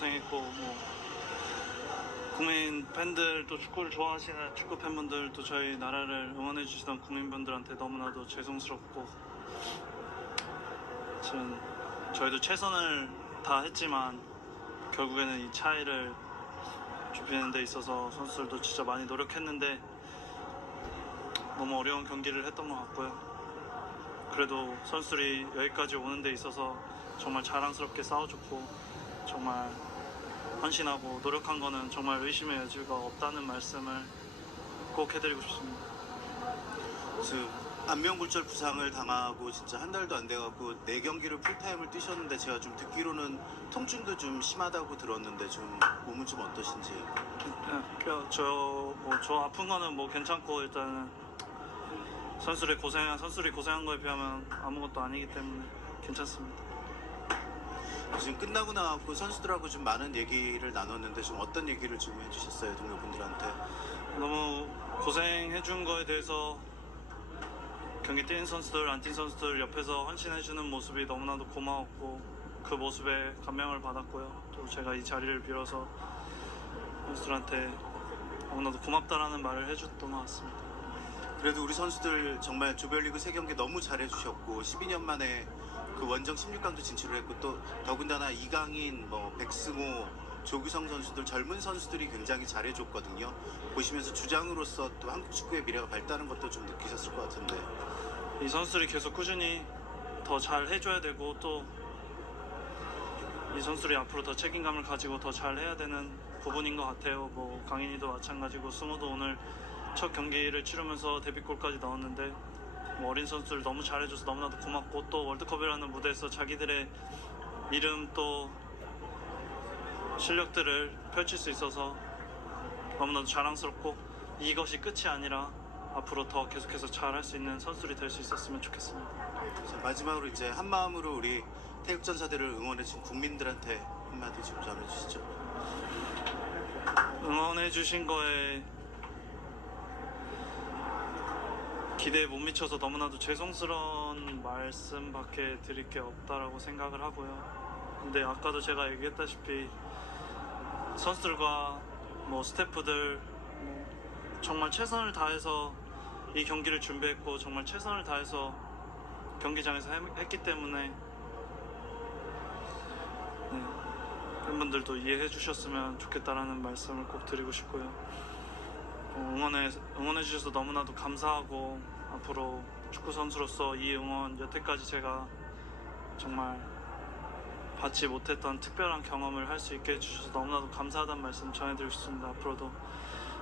고생했고 뭐 국민 팬들도 축구를 좋아하시는 축구 팬분들도 저희 나라를 응원해 주시던 국민분들한테 너무나도 죄송스럽고 지금 저희도 최선을 다했지만 결국에는 이 차이를 좁히는 데 있어서 선수들도 진짜 많이 노력했는데 너무 어려운 경기를 했던 것 같고요. 그래도 선수들이 여기까지 오는 데 있어서 정말 자랑스럽게 싸워줬고 정말 헌신하고 노력한 거는 정말 의심의 여지가 없다는 말씀을 꼭 해드리고 싶습니다. 그 안면골절 부상을 당하고 진짜 한 달도 안 돼갖고 네 경기를 풀타임을 뛰셨는데 제가 좀 듣기로는 통증도 좀 심하다고 들었는데 좀 몸은 좀 어떠신지 저뭐 저 아픈 거는 뭐 괜찮고 일단은 선수들이 고생한 선수들이 고생한 거에 비하면 아무것도 아니기 때문에 괜찮습니다. 지금 끝나고 나갖고 선수들하고 좀 많은 얘기를 나눴는데 좀 어떤 얘기를 좀 해주셨어요 동료분들한테 너무 고생해준 거에 대해서 경기 뛴 선수들, 안 뛴 선수들 옆에서 헌신해주는 모습이 너무나도 고마웠고 그 모습에 감명을 받았고요. 또 제가 이 자리를 빌어서 선수들한테 너무나도 고맙다라는 말을 해줬던 것 같습니다. 그래도 우리 선수들 정말 조별리그 세 경기 너무 잘해주셨고 12년 만에 그 원정 16강도 진출을 했고 또 더군다나 이강인, 뭐 백승호, 조규성 선수들 젊은 선수들이 굉장히 잘해줬거든요. 보시면서 주장으로서 또 한국 축구의 미래가 밝다는 것도 좀 느끼셨을 것 같은데 이 선수들이 계속 꾸준히 더 잘 해줘야 되고 또 이 선수들이 앞으로 더 책임감을 가지고 더 잘 해야 되는 부분인 것 같아요. 뭐 강인이도 마찬가지고 승호도 오늘 첫 경기를 치르면서 데뷔골까지 넣었는데 뭐 어린 선수들 너무 잘해줘서 너무나도 고맙고 또 월드컵이라는 무대에서 자기들의 이름 또 실력들을 펼칠 수 있어서 너무나도 자랑스럽고 이것이 끝이 아니라 앞으로 더 계속해서 잘할 수 있는 선수들이 될 수 있었으면 좋겠습니다. 자, 마지막으로 이제 한 마음으로 우리 태극전사들을 응원해준 국민들한테 한마디 좀 전해주시죠. 응원해주신 거에 기대에 못 미쳐서 너무나도 죄송스러운 말씀밖에 드릴 게 없다라고 생각을 하고요. 근데 아까도 제가 얘기했다시피 선수들과 뭐 스태프들 뭐 정말 최선을 다해서 이 경기를 준비했고 정말 최선을 다해서 경기장에서 해- 했기 때문에 네, 팬분들도 이해해 주셨으면 좋겠다라는 말씀을 꼭 드리고 싶고요. 어, 응원해 응원해 주셔서 너무나도 감사하고 앞으로 축구 선수로서 이 응원 여태까지 제가 정말 받지 못했던 특별한 경험을 할 수 있게 해주셔서 너무나도 감사하다는 말씀 전해드리고 싶습니다. 앞으로도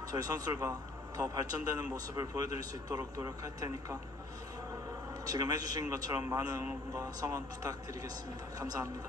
저희 선수들과 더 발전되는 모습을 보여드릴 수 있도록 노력할 테니까 지금 해주신 것처럼 많은 응원과 성원 부탁드리겠습니다. 감사합니다.